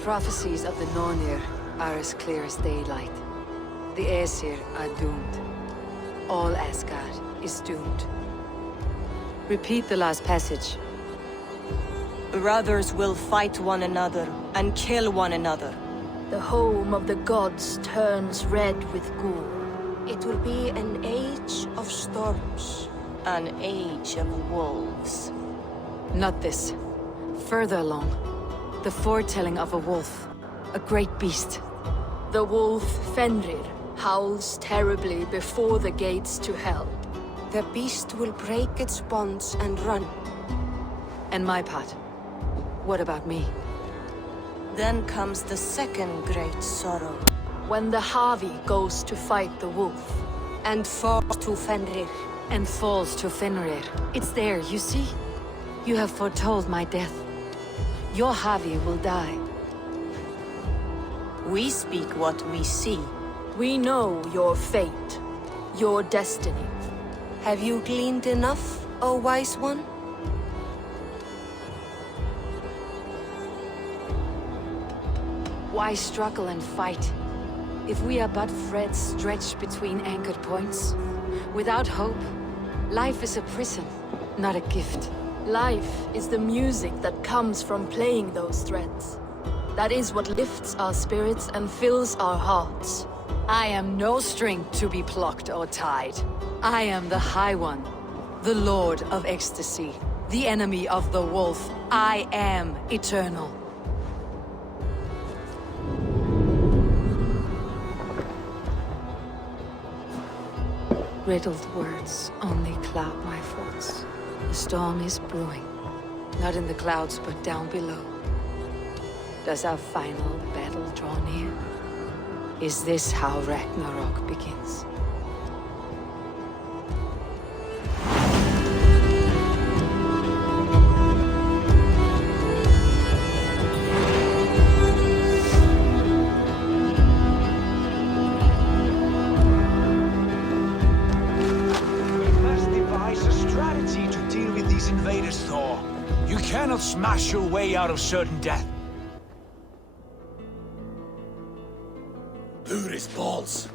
prophecies of the Nornir are as clear as daylight. The Aesir are doomed. All Asgard is doomed. Repeat the last passage. Brothers will fight one another and kill one another. The home of the gods turns red with gore. It will be an age of storms. An age of wolves. Not this. Further along. The foretelling of a wolf. A great beast. The wolf Fenrir howls terribly before the gates to hell. The beast will break its bonds and run. And my part. What about me? Then comes the second great sorrow. When the Havi goes to fight the wolf. And falls to Fenrir. And falls to Fenrir. It's there, you see? You have foretold my death. Your Havi will die. We speak what we see. We know your fate, your destiny. Have you gleaned enough, O wise one? Why struggle and fight? If we are but threads stretched between anchored points, without hope, life is a prison, not a gift. Life is the music that comes from playing those threads. That is what lifts our spirits and fills our hearts. I am no string to be plucked or tied. I am the High One, the Lord of Ecstasy, the enemy of the wolf. I am eternal. Riddled words only cloud my thoughts. The storm is brewing, not in the clouds, but down below. Does our final battle draw near? Is this how Ragnarok begins? Invaders, Thor. You cannot smash your way out of certain death. Booty's balls.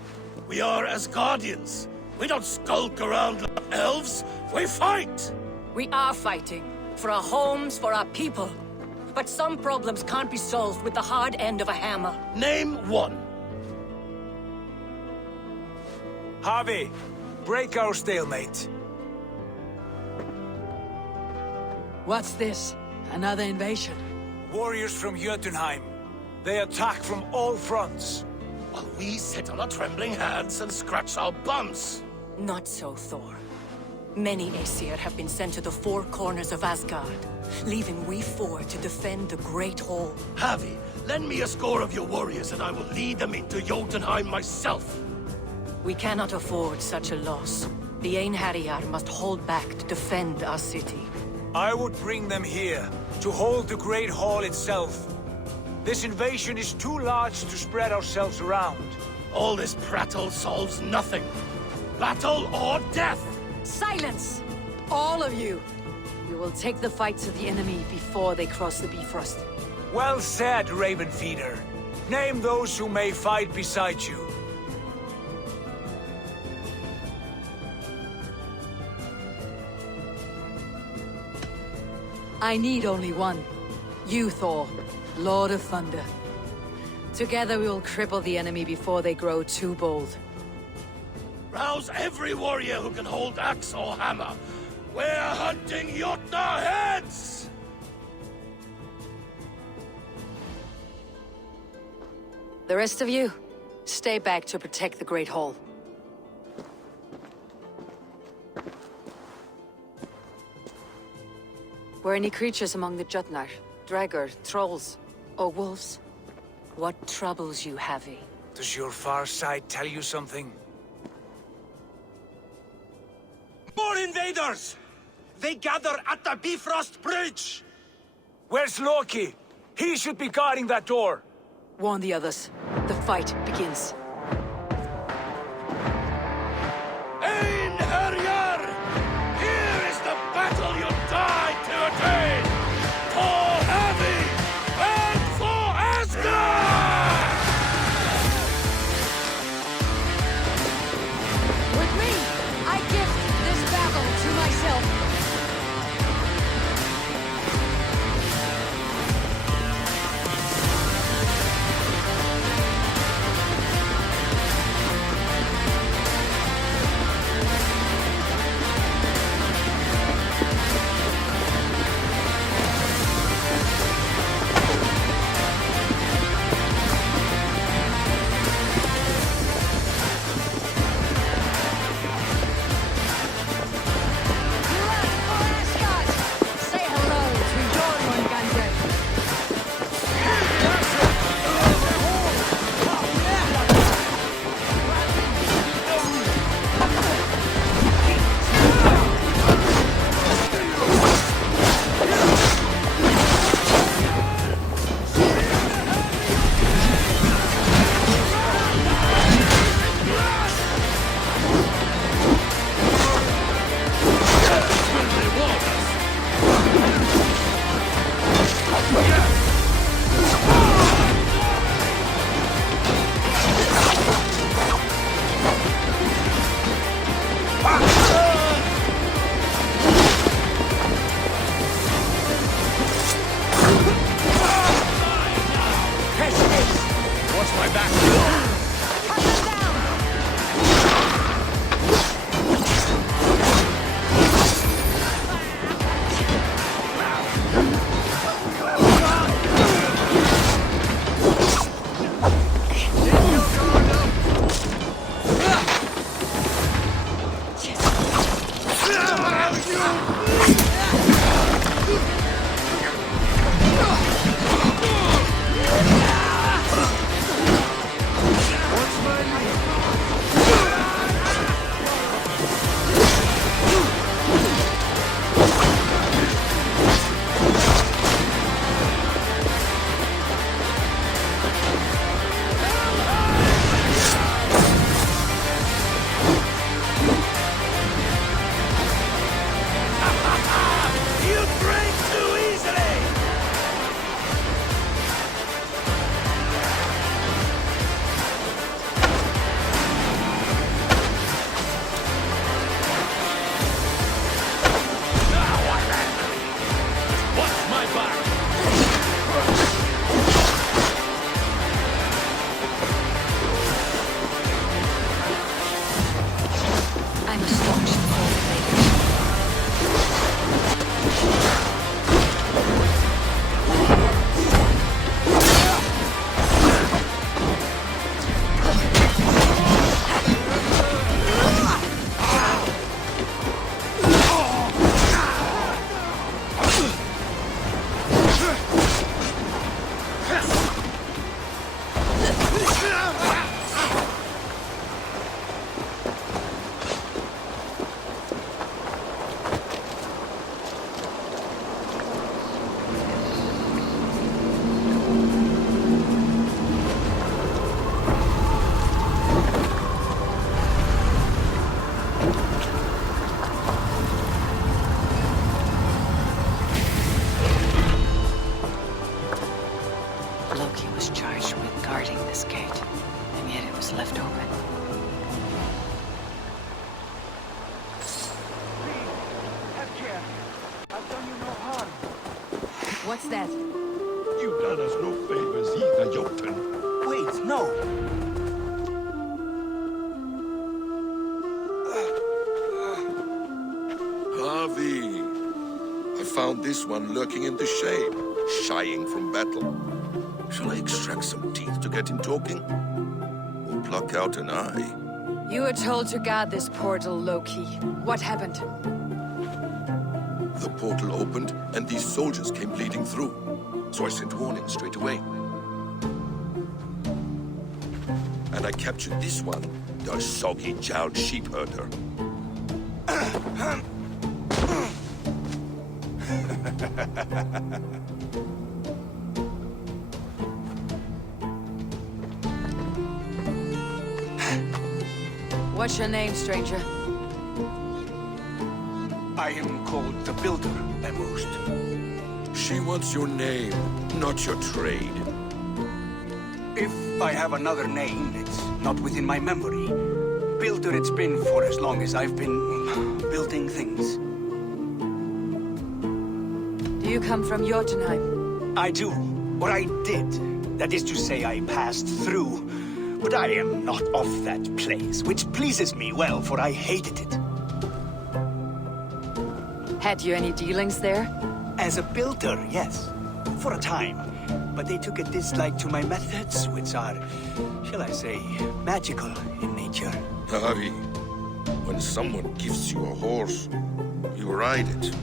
We are Asgardians. We don't skulk around like elves. We fight! We are fighting. For our homes, for our people. But some problems can't be solved with the hard end of a hammer. Name one. Harvey, break our stalemate. What's this? Another invasion? Warriors from Jotunheim. They attack from all fronts. While we sit on our trembling hands and scratch our bums. Not so, Thor. Many Aesir have been sent to the four corners of Asgard, leaving we four to defend the Great Hall. Havi, lend me a score of your warriors and I will lead them into Jotunheim myself. We cannot afford such a loss. The Einherjar must hold back to defend our city. I would bring them here, to hold the Great Hall itself. This invasion is too large to spread ourselves around. All this prattle solves nothing. Battle or death! Silence! All of you! You will take the fight to the enemy before they cross the Bifrost. Well said, Ravenfeeder. Name those who may fight beside you. I need only one. You, Thor, Lord of Thunder. Together we will cripple the enemy before they grow too bold. Rouse every warrior who can hold axe or hammer. We're hunting Jotnar heads! The rest of you, stay back to protect the Great Hall. Were any creatures among the Jotnar? Draugr, trolls, or wolves? What troubles you, Havi? Does your far side tell you something? More invaders! They gather at the Bifrost Bridge! Where's Loki? He should be guarding that door. Warn the others. The fight begins. Einherjar! Here is the battle you died to attain! For Havi and for Asgard! What's that? You've done us no favors either, Jotun. Wait, no! Harvey! I found this one lurking in the shade, shying from battle. Shall I extract some teeth to get him talking? Or pluck out an eye? You were told to guard this portal, Loki. What happened? The portal opened, and these soldiers came bleeding through. So I sent warning straight away. And I captured this one, the soggy-jowled sheep herder. What's your name, stranger? I am called the Builder, by most. She wants your name, not your trade. If I have another name, it's not within my memory. Builder it's been for as long as I've been building things. Do you come from Jotunheim? I do, or I did. That is to say, I passed through. But I am not of that place, which pleases me well, for I hated it. Had you any dealings there? As a builder, yes. For a time. But they took a dislike to my methods, which are, shall I say, magical in nature. Harvey, when someone gives you a horse, you ride it.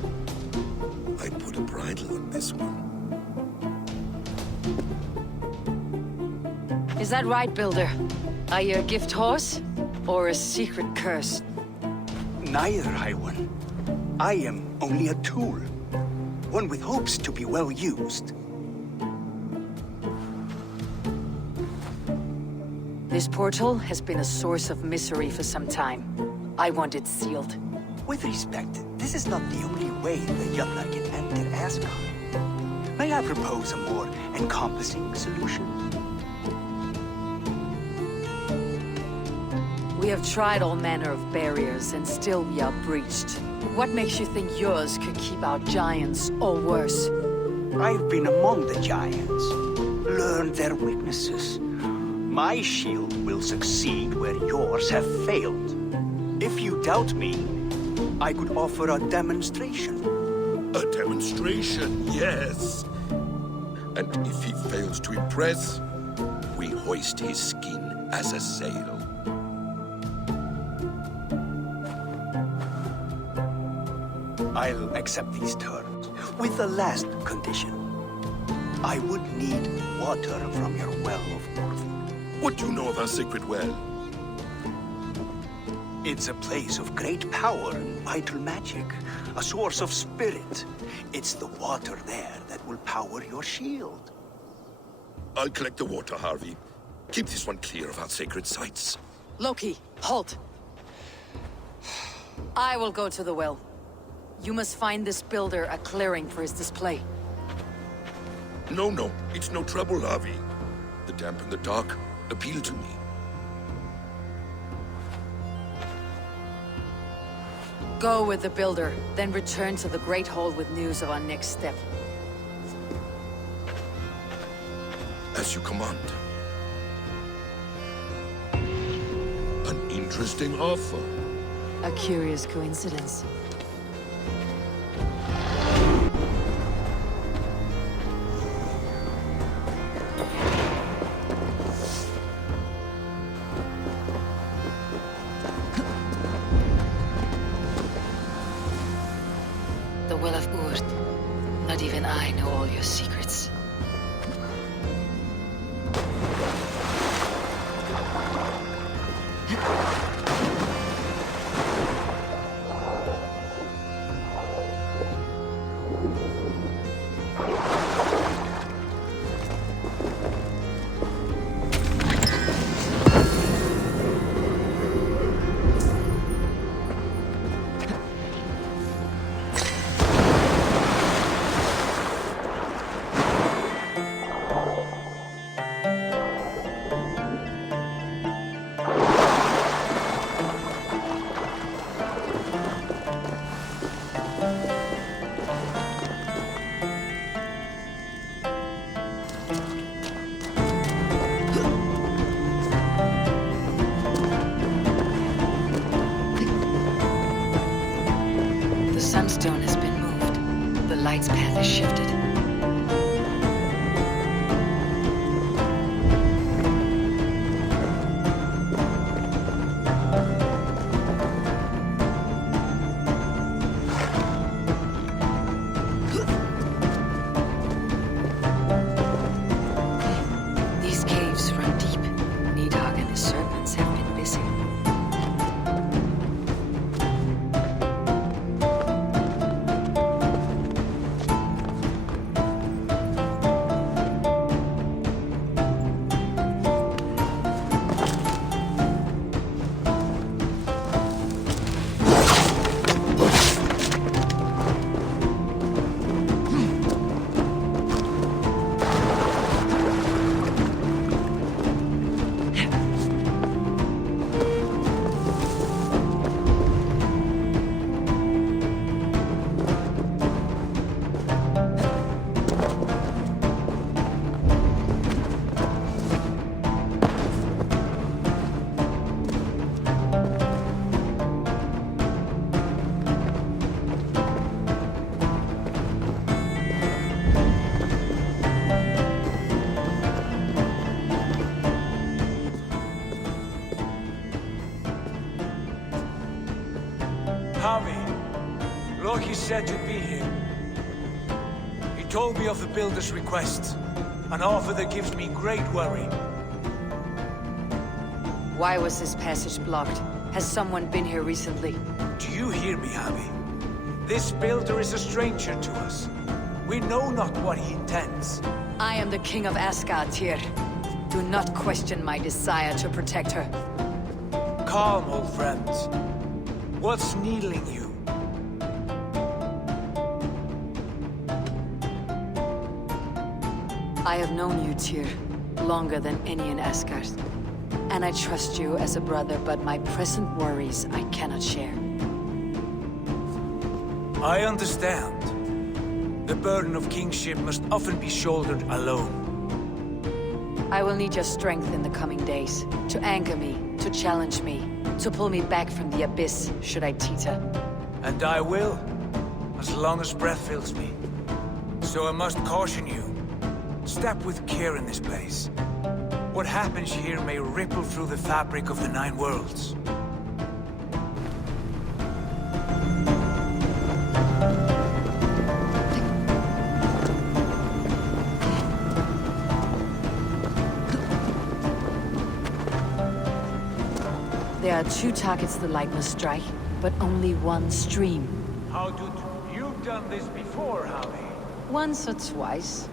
I put a bridle on this one. Is that right, Builder? Are you a gift horse? Or a secret curse? Neither, High One. I am only a tool. One with hopes to be well used. This portal has been a source of misery for some time. I want it sealed. With respect, this is not the only way the Jötnar can enter Asgard. May I propose a more encompassing solution? We have tried all manner of barriers, and still we are breached. What makes you think yours could keep out giants, or worse? I've been among the giants, learned their weaknesses. My shield will succeed where yours have failed. If you doubt me, I could offer a demonstration. A demonstration, yes. And if he fails to impress, we hoist his skin as a sail. I'll accept these terms, with the last condition. I would need water from your well of earth. What do you know of our sacred well? It's a place of great power and vital magic, a source of spirit. It's the water there that will power your shield. I'll collect the water, Harvey. Keep this one clear of our sacred sites. Loki, halt! I will go to the well. You must find this builder a clearing for his display. No, it's no trouble, Harvey. The damp and the dark appeal to me. Go with the builder, then return to the Great Hall with news of our next step. As you command. An interesting offer. A curious coincidence. The Well of Urd. Not even I know all your secrets. light's path has shifted. These caves run deep. Nidhogg and his serpents have been busy. Harvey, Loki said you'd be here. He told me of the Builder's request, an offer that gives me great worry. Why was this passage blocked? Has someone been here recently? Do you hear me, Harvey? This Builder is a stranger to us. We know not what he intends. I am the king of Asgard, Tyr. Do not question my desire to protect her. Calm, old friends. What's needling you? I have known you, Tyr, longer than any in Asgard. And I trust you as a brother, but my present worries I cannot share. I understand. The burden of kingship must often be shouldered alone. I will need your strength in the coming days, to anchor me, to challenge me, to pull me back from the abyss, should I teeter. And I will, as long as breath fills me. So I must caution you. Step with care in this place. What happens here may ripple through the fabric of the Nine Worlds. There are two targets the light must strike, but only one stream. How did you've done this before, Harvey? Once or twice.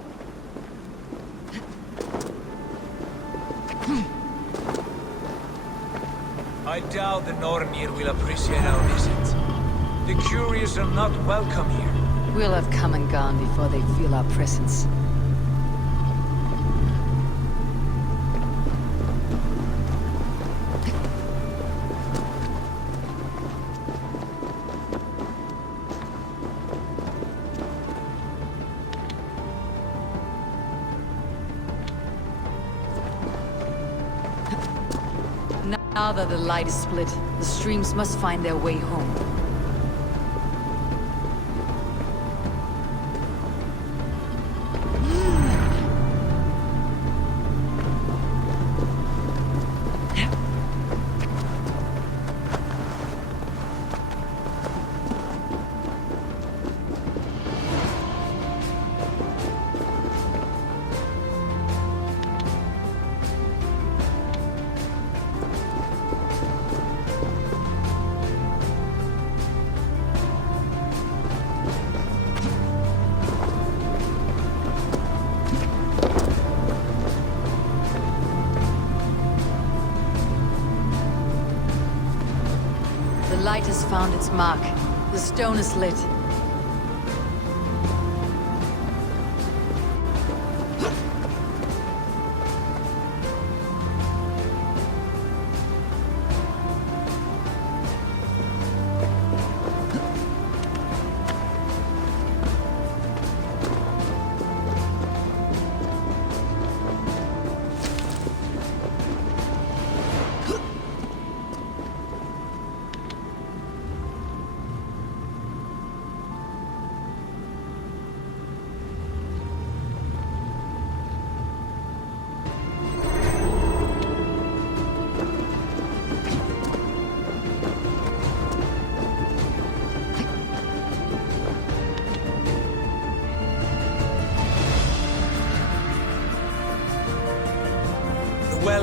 I doubt the Nornir will appreciate our visit. The curious are not welcome here. We'll have come and gone before they feel our presence. Now that the light is split, the streams must find their way home. The light has found its mark. The stone is lit.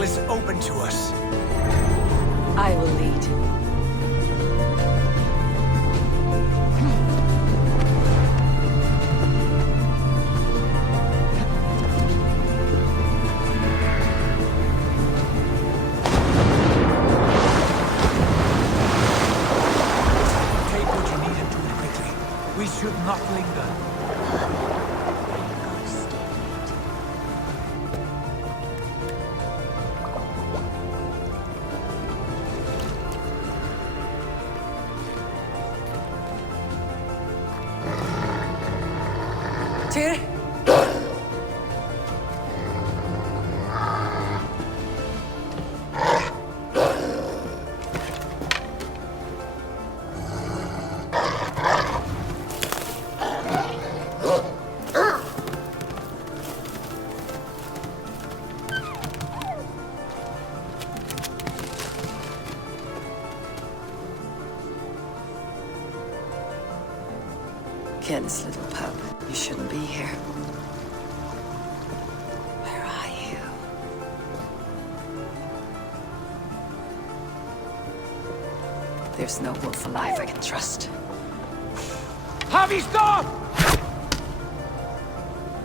well is open to us. I will lead. Take what you need and do it quickly. We should not linger. Tyr? Careless little pup. You shouldn't be here. Where are you? There's no wolf alive I can trust. Javi, stop!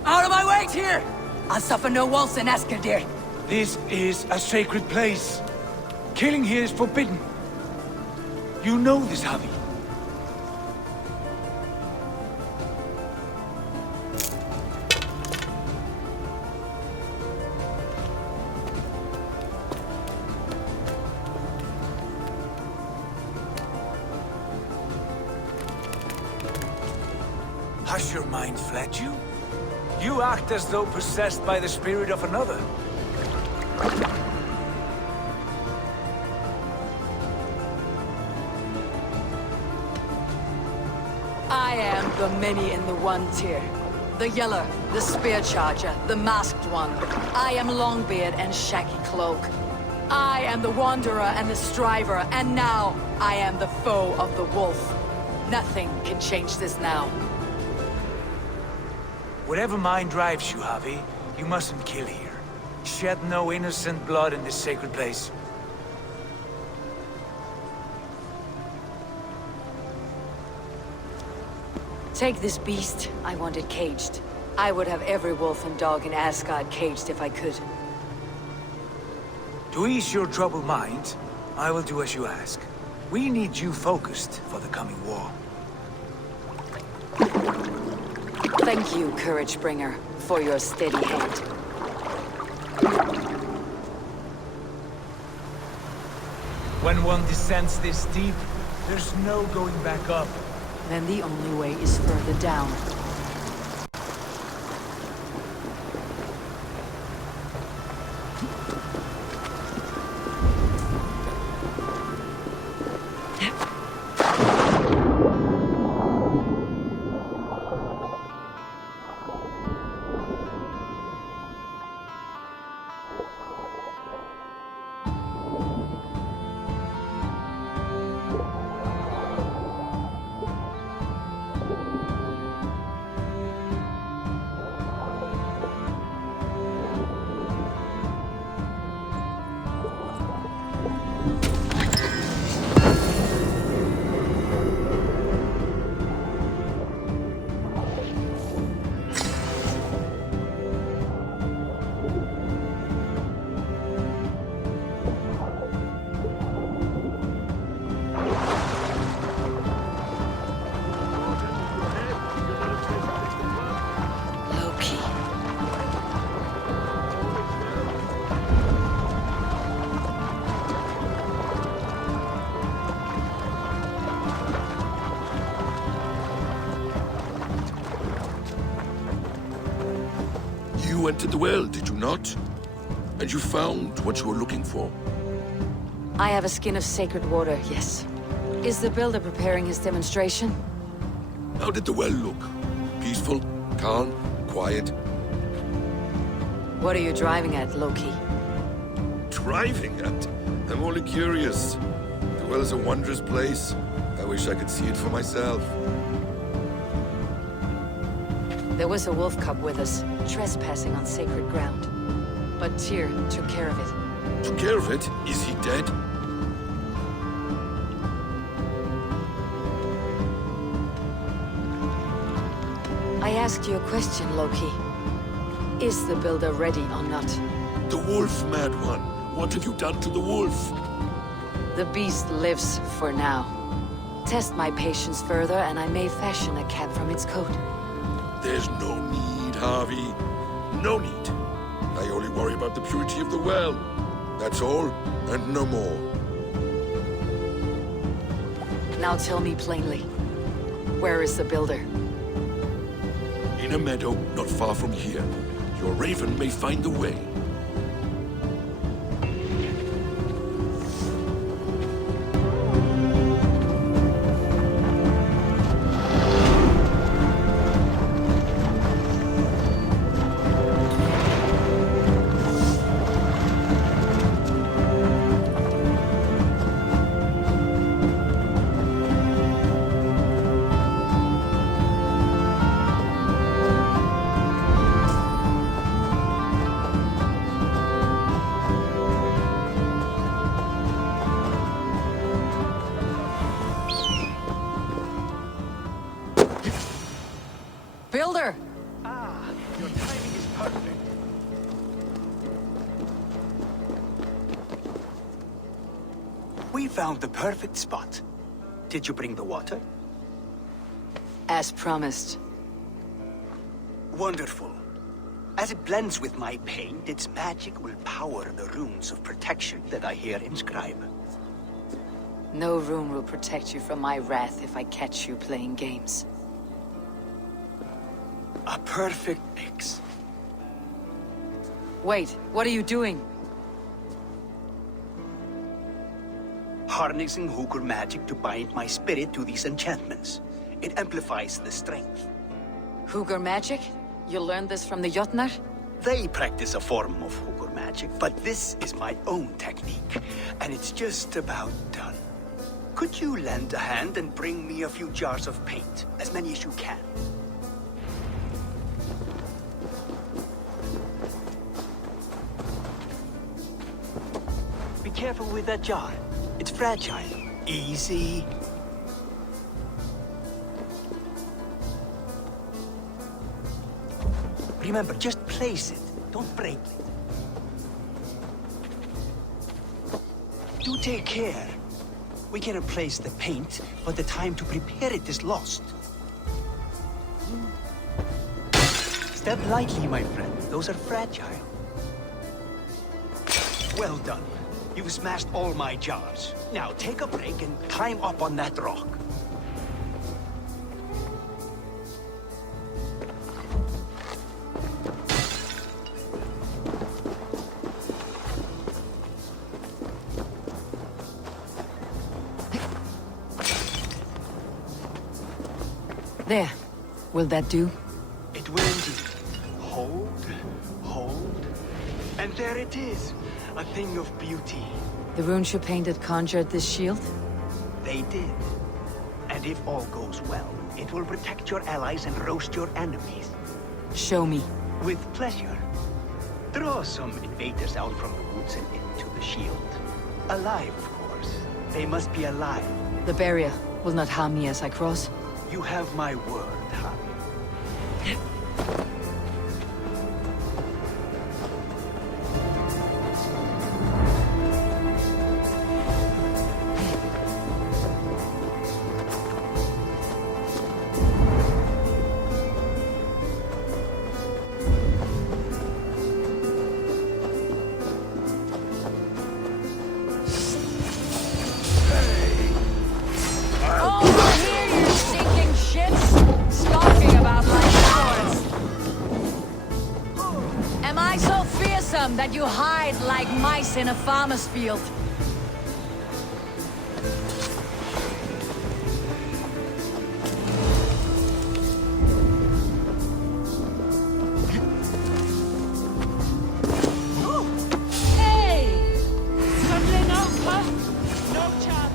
Out of my way, Tyr! I'll suffer no wolves in Asgard, dear. This is a sacred place. Killing here is forbidden. You know this, Javi. Has your mind fled you? You act as though possessed by the spirit of another. I am the many in the one, Tyr. The Yeller, the Spear Charger, the Masked One. I am Longbeard and Shaggy Cloak. I am the Wanderer and the Striver, and now I am the foe of the Wolf. Nothing can change this now. Whatever mind drives you, Javi, you mustn't kill here. Shed no innocent blood in this sacred place. Take this beast. I want it caged. I would have every wolf and dog in Asgard caged if I could. To ease your troubled mind, I will do as you ask. We need you focused for the coming war. Thank you, Courage Bringer, for your steady hand. When one descends this deep, there's no going back up. Then the only way is further down. You went to the well, did you not? And you found what you were looking for. I have a skin of sacred water, yes. Is the builder preparing his demonstration? How did the well look? Peaceful, calm, quiet? What are you driving at, Loki? Driving at? I'm only curious. The well is a wondrous place. I wish I could see it for myself. There was a wolf cub with us, trespassing on sacred ground. But Tyr took care of it. Took care of it. Is he dead? I asked you a question, Loki. Is the builder ready or not? The wolf, mad one. What have you done to the wolf? The beast lives for now. Test my patience further, and I may fashion a cap from its coat. There's no need, Harvey. No need. I only worry about the purity of the well. That's all, and no more. Now tell me plainly, where is the builder? In a meadow not far from here. Your raven may find the way. Builder! Your timing is perfect. We found the perfect spot. Did you bring the water? As promised. Wonderful. As it blends with my paint, its magic will power the runes of protection that I here inscribe. No rune will protect you from my wrath if I catch you playing games. A perfect mix. Wait, what are you doing? Harnessing Hooker magic to bind my spirit to these enchantments. It amplifies the strength. Hugr magic? You learned this from the Jotnar? They practice a form of Hooker magic, but this is my own technique, and it's just about done. Could you lend a hand and bring me a few jars of paint? As many as you can. Be careful with that jar. It's fragile. Easy. Remember, just place it. Don't break it. Do take care. We can replace the paint, but the time to prepare it is lost. Step lightly, my friend. Those are fragile. Well done. You've smashed all my jars. Now take a break and climb up on that rock. There. Will that do? It will indeed. Hold, hold, and there it is. A thing of beauty. The runes you painted conjured this shield? They did. And if all goes well, it will protect your allies and roast your enemies. Show me. With pleasure. Draw some invaders out from the woods and into the shield. Alive, of course. They must be alive. The barrier will not harm me as I cross. You have my word, Harry. That you hide like mice in a farmer's field. Hey! Something else, huh? No chance.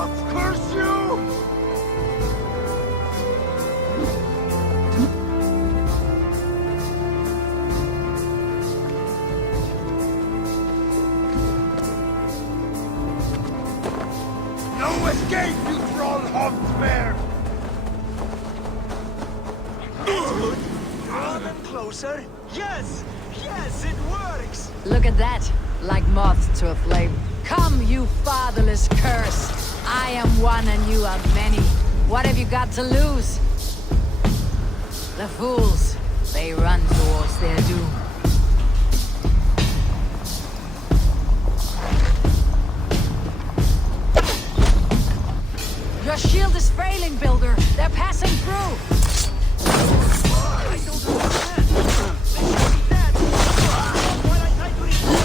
gods curse you! No escape, you troll-hogged bear! Draw them closer. Yes! Yes, it works! Look at that, like moths to a flame. Come, you fatherless curse! I am one and you are many. What have you got to lose? The fools, they run towards their doom. Your shield is failing, Builder. They're passing through. I don't understand. They should be dead. While I try to restore.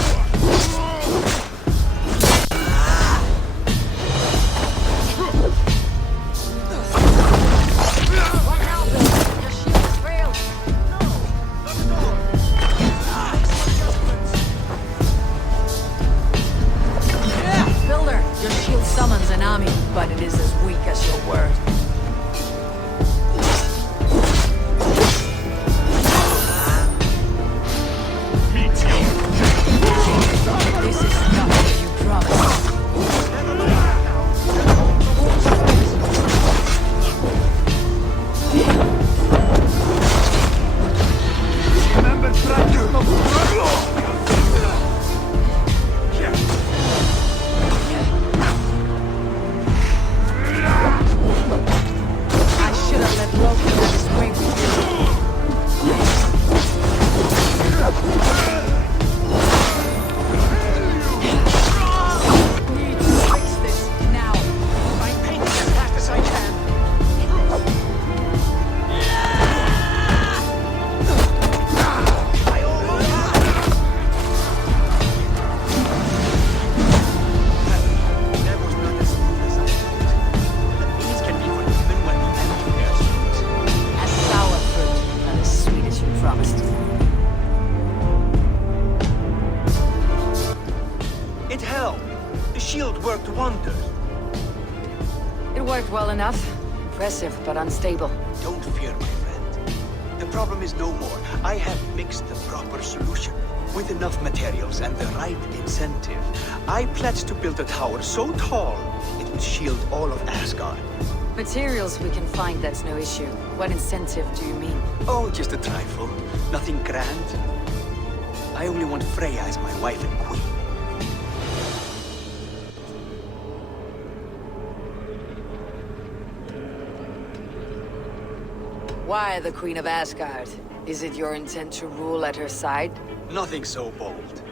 What now, Builder? Your shield has failed. Not at all. Builder, your shield summons an army, but it is as weak as your word. This is not what you promised. Remember, I should have let Loki have his way with you. Need to fix this now. I'm painting as fast as I can. I almost That was not as smooth as I thought. The bees can be forgiven when we enter their souls. As sour fruit, not as sweet as you promised. It helped. The shield worked wonders. It worked well enough. Impressive, but unstable. Don't fear, my friend. The problem is no more. I have mixed the proper solution. With enough materials and the right incentive, I pledge to build a tower so tall it would shield all of Asgard. Materials we can find, that's no issue. What incentive do you mean? Oh, just a trifle. Nothing grand. I only want Freya as my wife and queen. Why the Queen of Asgard? Is it your intent to rule at her side? Nothing so bold.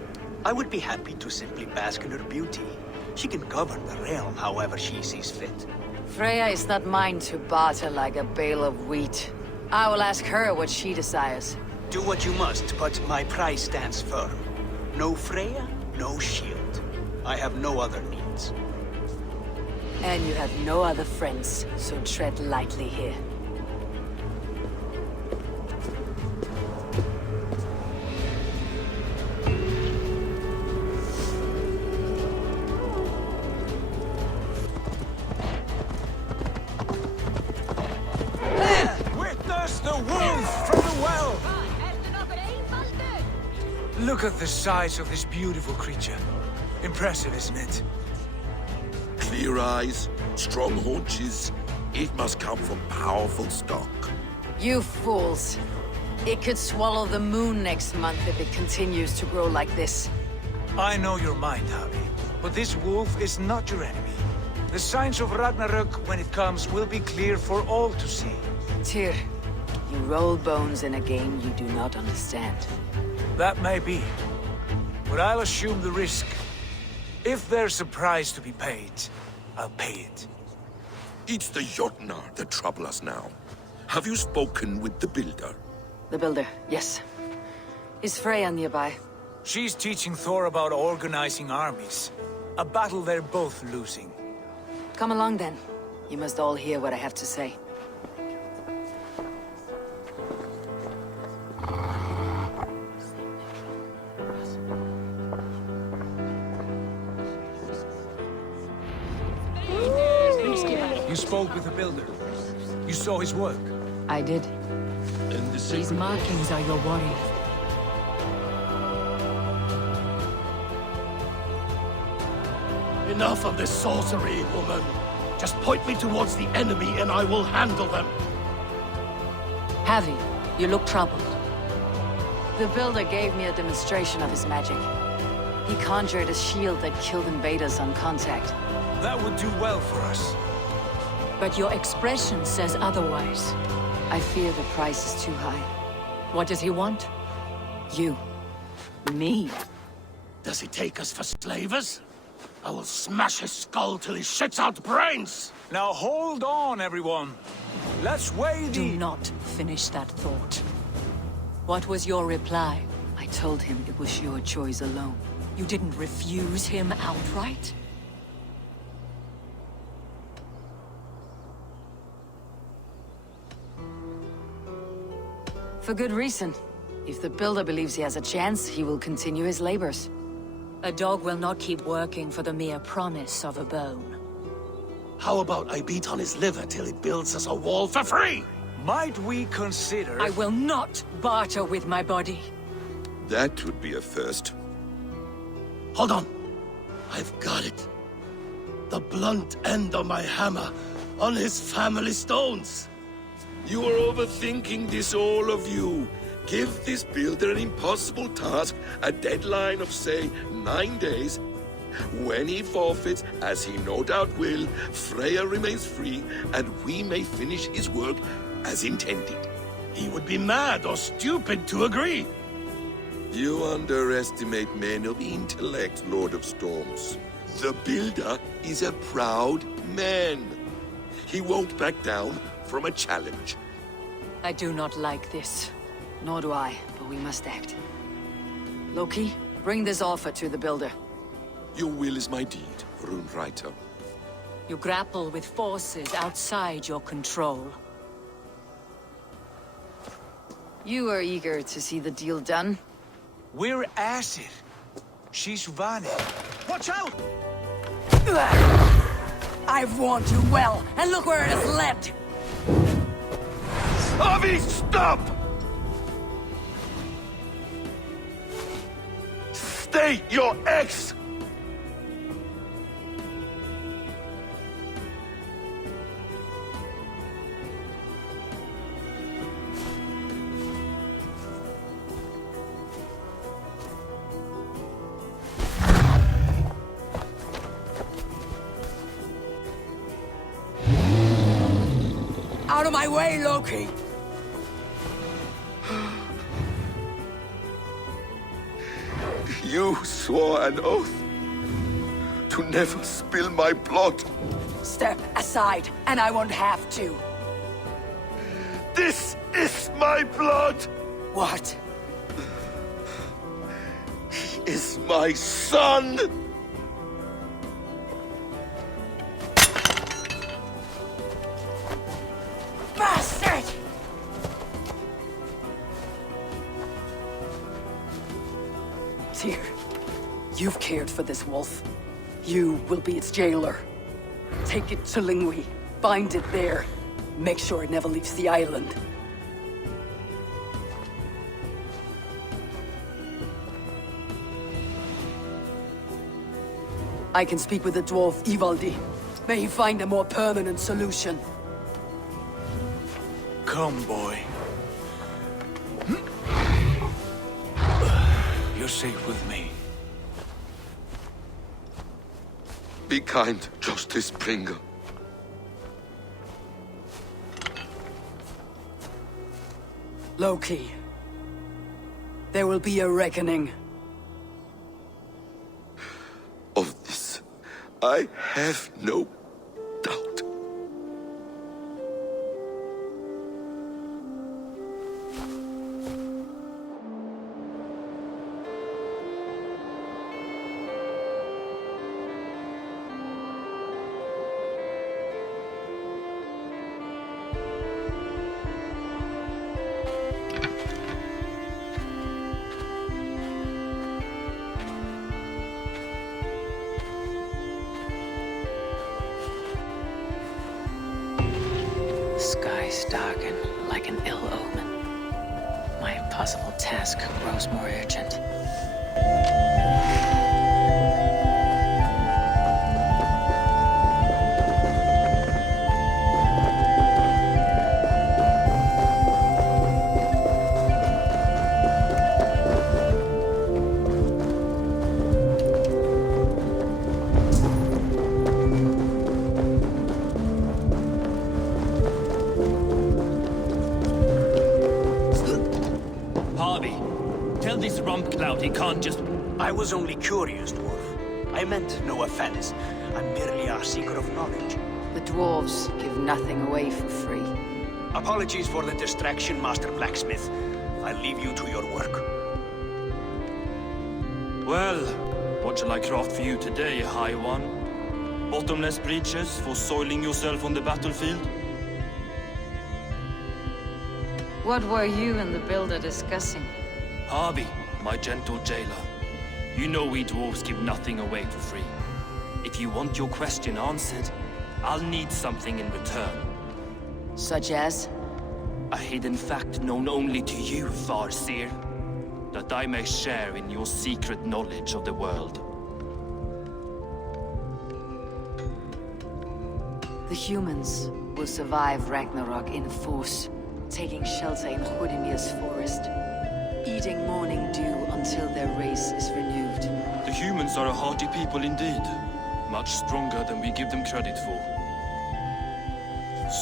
I would be happy to simply bask in her beauty. She can govern the realm however she sees fit. Freya is not mine to barter like a bale of wheat. I will ask her what she desires. Do what you must, but my price stands firm. No Freya, no shield. I have no other needs. And you have no other friends, so tread lightly here. Witness the wolf from the well! Look at the size of this beautiful creature. Impressive, isn't it? Clear eyes, strong haunches. It must come from powerful stock. You fools. It could swallow the moon next month if it continues to grow like this. I know your mind, Harry, but this wolf is not your enemy. The signs of Ragnarök, when it comes, will be clear for all to see. Tyr, you roll bones in a game you do not understand. That may be, but I'll assume the risk. If there's a price to be paid, I'll pay it. It's the Jotnar that trouble us now. Have you spoken with the builder? The builder, yes. Is Freya nearby? She's teaching Thor about organizing armies. A battle they're both losing. Come along then. You must all hear what I have to say. You spoke with the builder. You saw his work. I did. And the These secret... markings are your warriors. Enough of this sorcery, woman. Just point me towards the enemy and I will handle them. Havi, you look troubled. The builder gave me a demonstration of his magic. He conjured a shield that killed invaders on contact. That would do well for us. But your expression says otherwise. I fear the price is too high. What does he want? You. Me? Does he take us for slavers? I will smash his skull till he shits out brains! Now hold on, everyone. Let's weigh Do the... not finish that thought. What was your reply? I told him it was your choice alone. You didn't refuse him outright? For good reason. If the builder believes he has a chance, he will continue his labors. A dog will not keep working for the mere promise of a bone. How about I beat on his liver till he builds us a wall for free? Might we consider... I will not barter with my body. That would be a first. Hold on. I've got it. The blunt end of my hammer on his family stones. You are overthinking this, all of you. Give this builder an impossible task, a deadline of, say, 9 days. When he forfeits, as he no doubt will, Freya remains free, and we may finish his work as intended. He would be mad or stupid to agree. You underestimate men of intellect, Lord of Storms. The builder is a proud man. He won't back down from a challenge. I do not like this. Nor do I, but we must act. Loki, bring this offer to the builder. Your will is my deed, Rune Writer. You grapple with forces outside your control. You are eager to see the deal done? We're acid. She's Vani. Watch out! I've warned you well, and look where it has led! Avi, stop! State your ex! Out of my way, Loki! You swore an oath to never spill my blood. Step aside, and I won't have to. This is my blood! What? He is my son! Bastard! Tyr, you've cared for this wolf. You will be its jailer. Take it to Lingui. Bind it there. Make sure it never leaves the island. I can speak with the dwarf Ivaldi. May he find a more permanent solution. Come, boy. You're safe with me. Be kind, Justice Bringer. Loki. There will be a reckoning. Of this, I have no doubt. skies darken like an ill omen. My impossible task grows more urgent. He can't just... I was only curious, dwarf. I meant no offense. I'm merely a seeker of knowledge. The dwarves give nothing away for free. Apologies for the distraction, Master Blacksmith. I'll leave you to your work. Well, what shall I craft for you today, High One? Bottomless breeches for soiling yourself on the battlefield? What were you and the builder discussing? Harvey, my gentle jailer. You know we dwarves give nothing away for free. If you want your question answered, I'll need something in return. Such as? A hidden fact known only to you, Farseer. That I may share in your secret knowledge of the world. The humans will survive Ragnarok in force, taking shelter in Hodimir's forest, eating morning dew until their race is renewed. The humans are a hearty people indeed. Much stronger than we give them credit for.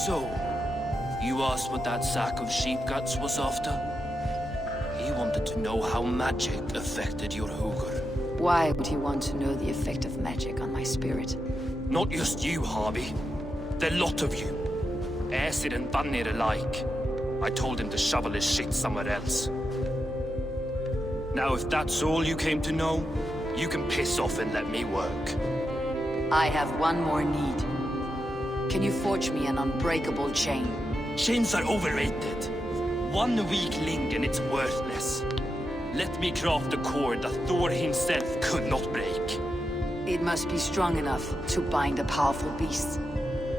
So, you asked what that sack of sheep guts was after? He wanted to know how magic affected your Hugr. Why would he want to know the effect of magic on my spirit? Not just you, Harvey. The lot of you. Aesir and Vanir alike. I told him to shovel his shit somewhere else. Now, if that's all you came to know, you can piss off and let me work. I have one more need. Can you forge me an unbreakable chain? Chains are overrated. One weak link and it's worthless. Let me craft a cord that Thor himself could not break. It must be strong enough to bind a powerful beast.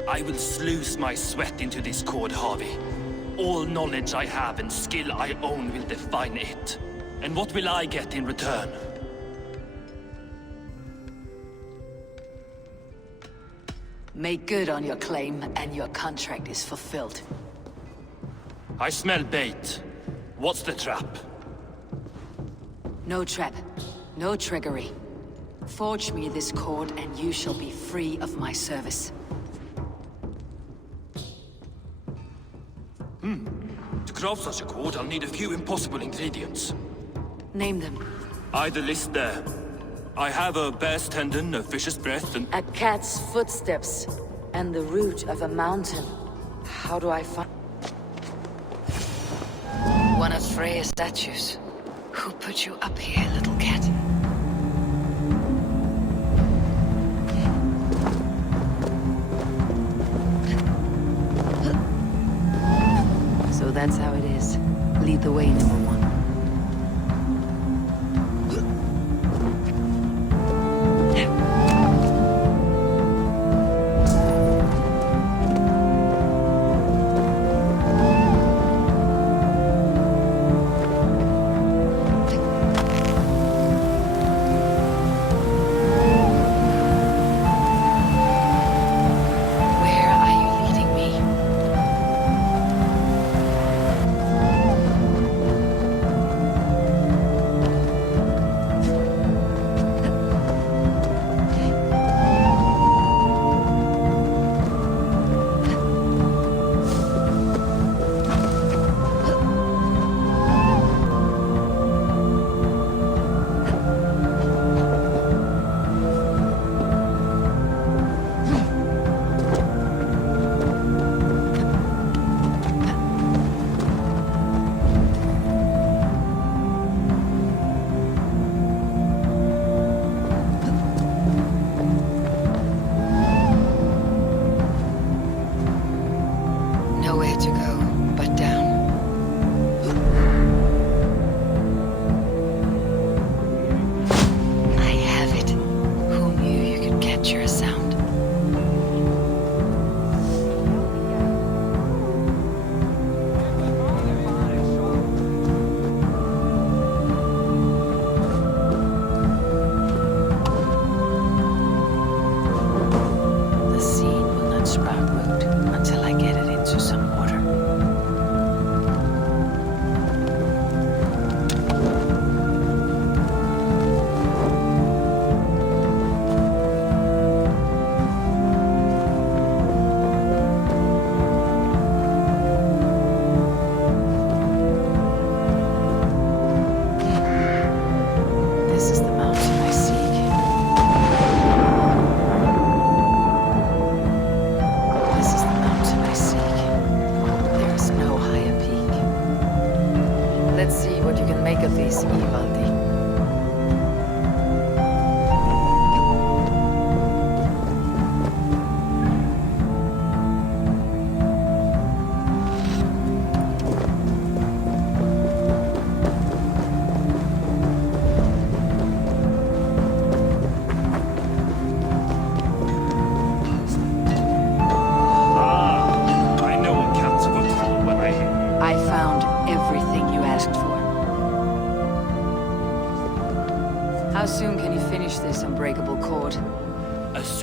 I will sluice my sweat into this cord, Harvey. All knowledge I have and skill I own will define it. And what will I get in return? Make good on your claim, and your contract is fulfilled. I smell bait. What's the trap? No trap. No trickery. Forge me this cord, and you shall be free of my service. To craft such a cord, I'll need a few impossible ingredients. Name them. Either list there. I have a bear's tendon, a fish's breath, and... A cat's footsteps, and the root of a mountain. How do I find... One of Freya's statues. Who put you up here, little cat? So that's how it is. Lead the way, number one.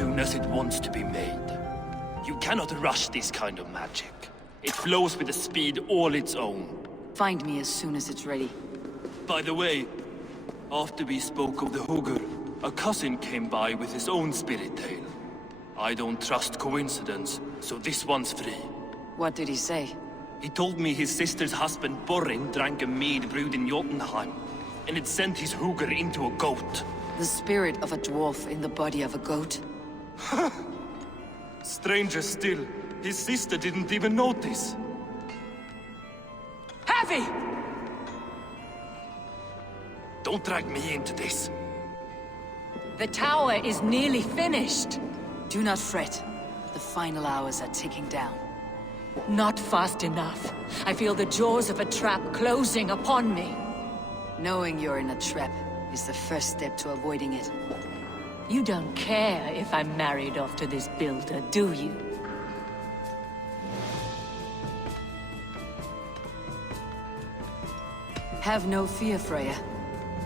soon as it wants to be made. You cannot rush this kind of magic. It flows with a speed all its own. Find me as soon as it's ready. By the way, after we spoke of the Hugr, a cousin came by with his own spirit tale. I don't trust coincidence, so this one's free. What did he say? He told me his sister's husband Boring drank a mead brewed in Jotunheim, and it sent his Hugr into a goat. The spirit of a dwarf in the body of a goat? Stranger still, his sister didn't even notice. Heavy! Don't drag me into this. The tower is nearly finished. Do not fret. The final hours are ticking down. Not fast enough. I feel the jaws of a trap closing upon me. Knowing you're in a trap is the first step to avoiding it. You don't care if I'm married off to this builder, do you? Have no fear, Freya.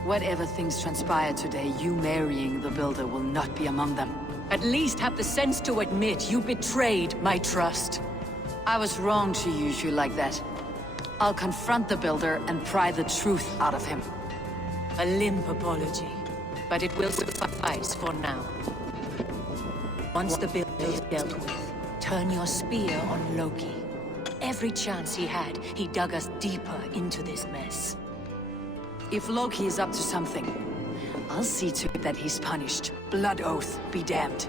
Whatever things transpire today, you marrying the builder will not be among them. At least have the sense to admit you betrayed my trust. I was wrong to use you like that. I'll confront the builder and pry the truth out of him. A limp apology, but it will suffice for now. Once the builder is dealt with, turn your spear on Loki. Every chance he had, he dug us deeper into this mess. If Loki is up to something, I'll see to it that he's punished. Blood oath be damned.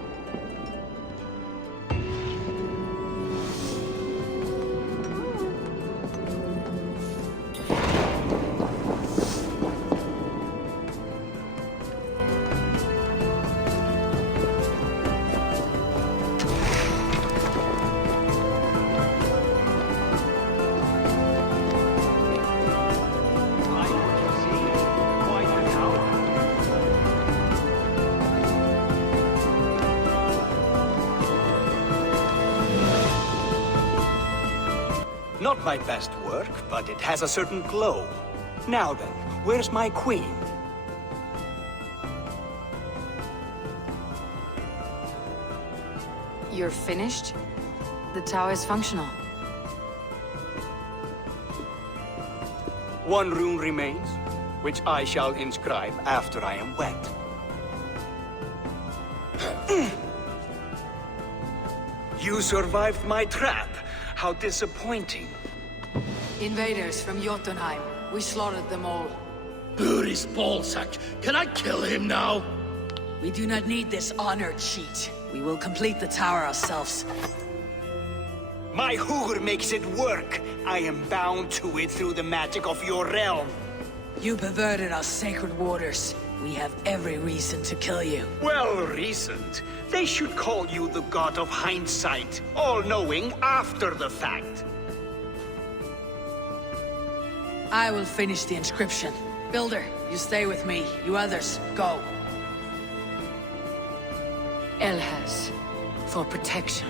Not my best work, but it has a certain glow. Now then, where's my queen? You're finished? The tower is functional. One rune remains, which I shall inscribe after I am wet. You survived my trap. How disappointing. Invaders from Jotunheim. We slaughtered them all. Booty's ballsack. Can I kill him now? We do not need this honor cheat. We will complete the tower ourselves. My Hugr makes it work. I am bound to it through the magic of your realm. You perverted our sacred waters. We have every reason to kill you. Well reasoned. They should call you the god of hindsight, all-knowing after the fact. I will finish the inscription. Builder, you stay with me. You others, go. Elhas, for protection.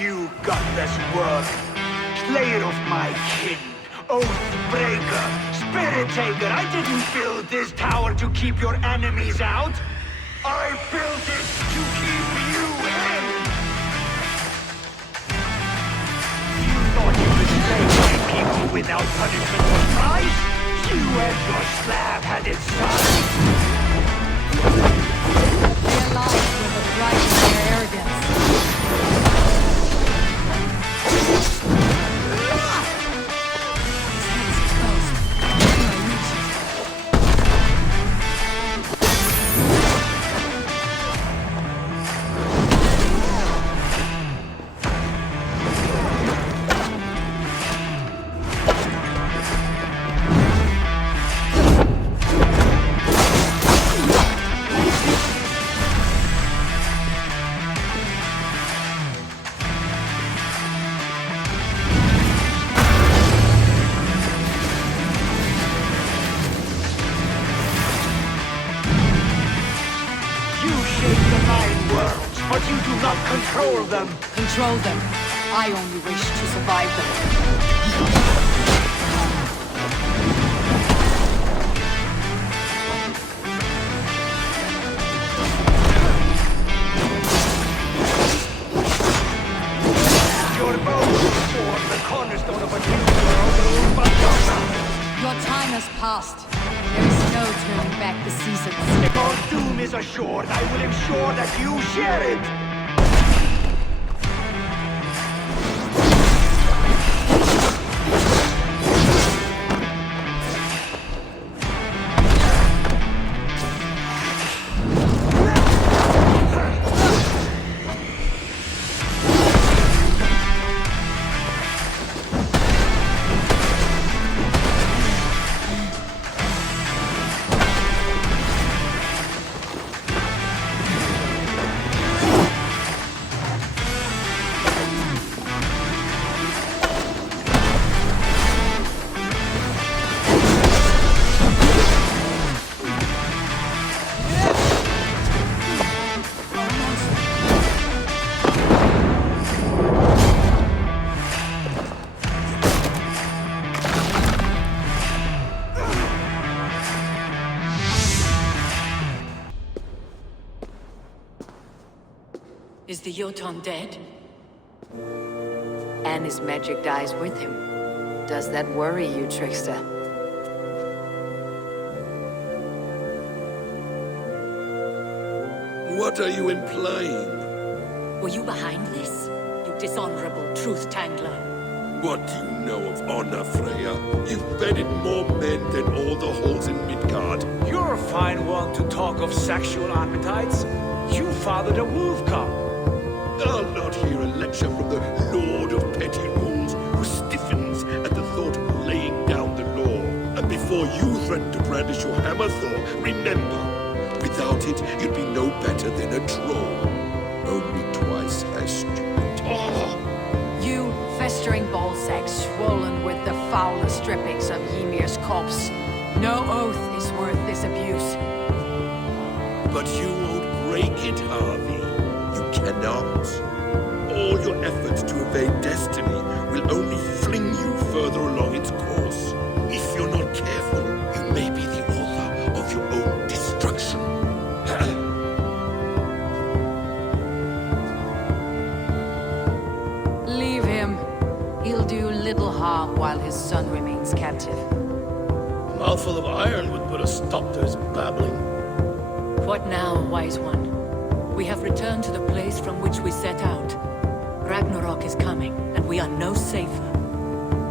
You godless worm, slayer of my kin, oath breaker, spirit taker. I didn't build this tower to keep your enemies out. I built it to keep you in. You thought you could slay my people without punishment or price? You and your slab had it signed. Their lives were the price of their arrogance. worlds, but you do not control them. Control them. I only wish to survive them. Your bones form the cornerstone of a new world, but Your time has passed. There is no turning back the seasons. if your doom is assured, I will ensure that you share it. Is the Jotun dead? And his magic dies with him. Does that worry you, trickster? What are you implying? Were you behind this? You dishonorable truth-tangler. What do you know of honor, Freya? You've bedded more men than all the halls in Midgard. You're a fine one to talk of sexual appetites. You fathered a wolf cub. I'll not hear a lecture from the Lord of Petty Rules, who stiffens at the thought of laying down the law. And before you threaten to brandish your hammer, Thor, remember, without it, you'd be no better than a troll. Only twice as stupid. You, festering ballsack, swollen with the foulest drippings of Ymir's corpse. No oath is worth this abuse. But you won't break it, Harvey. You cannot. All your efforts to evade destiny will only fling you further along its course. If you're not careful, you may be the author of your own destruction. Leave him. He'll do little harm while his son remains captive. A mouthful of iron would put a stop to his babbling. What now, wise one? We have returned to the place from which we set out. Ragnarok is coming, and we are no safer.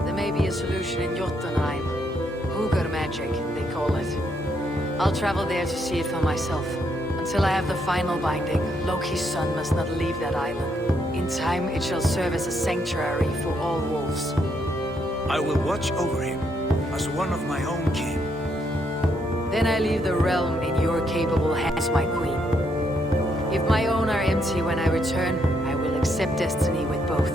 There may be a solution in Jotunheim. Hugr magic, they call it. I'll travel there to see it for myself. Until I have the final binding, Loki's son must not leave that island. In time, it shall serve as a sanctuary for all wolves. I will watch over him as one of my own kin. Then I leave the realm in your capable hands, my queen. If my own are empty when I return, I will accept destiny with both.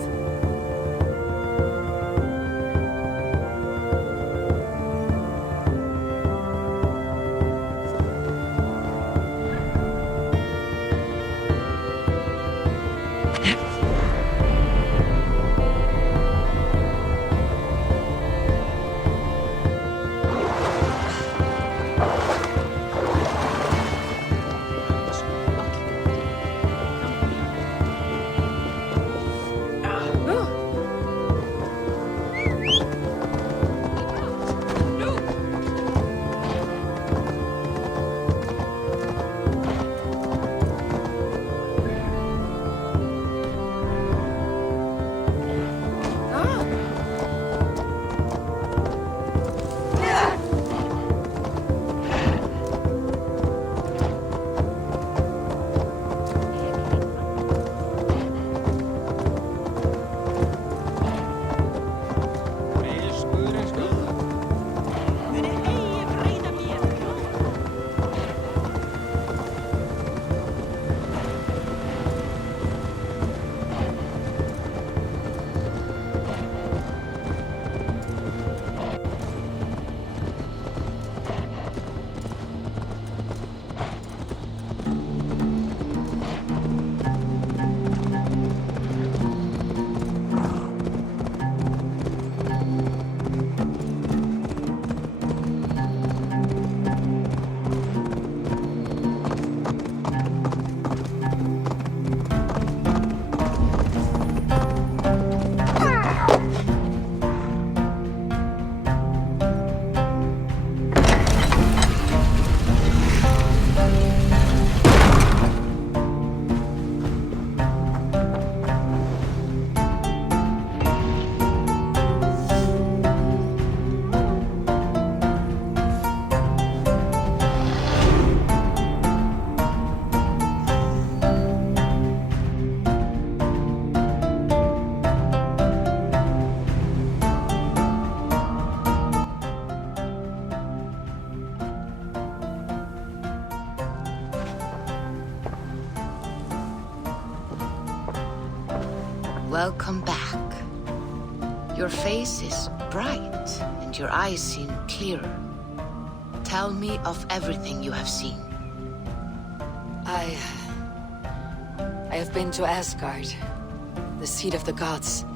Welcome back. Your face is bright, and your eyes seem clearer. Tell me of everything you have seen. I have been to Asgard, the seat of the gods.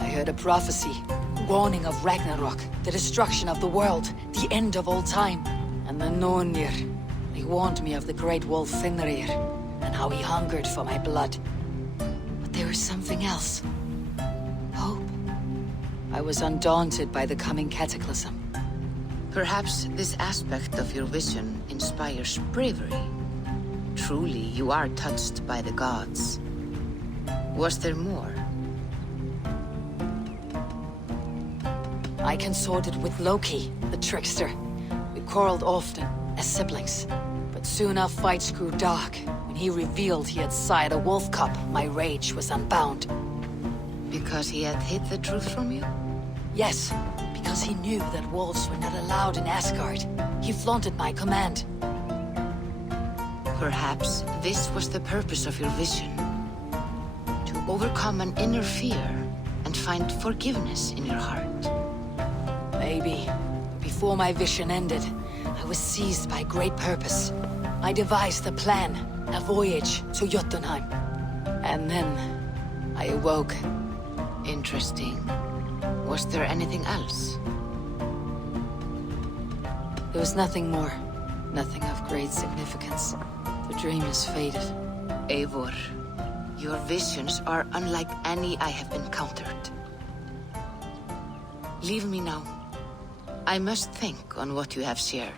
I heard a prophecy, warning of Ragnarok, the destruction of the world, the end of all time. And the Nornir, he warned me of the great wolf Fenrir, and how he hungered for my blood. But there was something else. Hope. I was undaunted by the coming cataclysm. Perhaps this aspect of your vision inspires bravery. Truly, you are touched by the gods. Was there more? I consorted with Loki, the trickster. We quarreled often, as siblings. But soon our fights grew dark. When he revealed he had sired a wolf cub, my rage was unbound. Because he had hid the truth from you? Yes, because he knew that wolves were not allowed in Asgard. He flaunted my command. Perhaps this was the purpose of your vision. To overcome an inner fear and find forgiveness in your heart. Maybe. Before my vision ended, I was seized by great purpose. I devised a plan, a voyage to Jotunheim. And then, I awoke. Interesting. Was there anything else? There was nothing more. Nothing of great significance. The dream is faded. Eivor, your visions are unlike any I have encountered. Leave me now. I must think on what you have shared.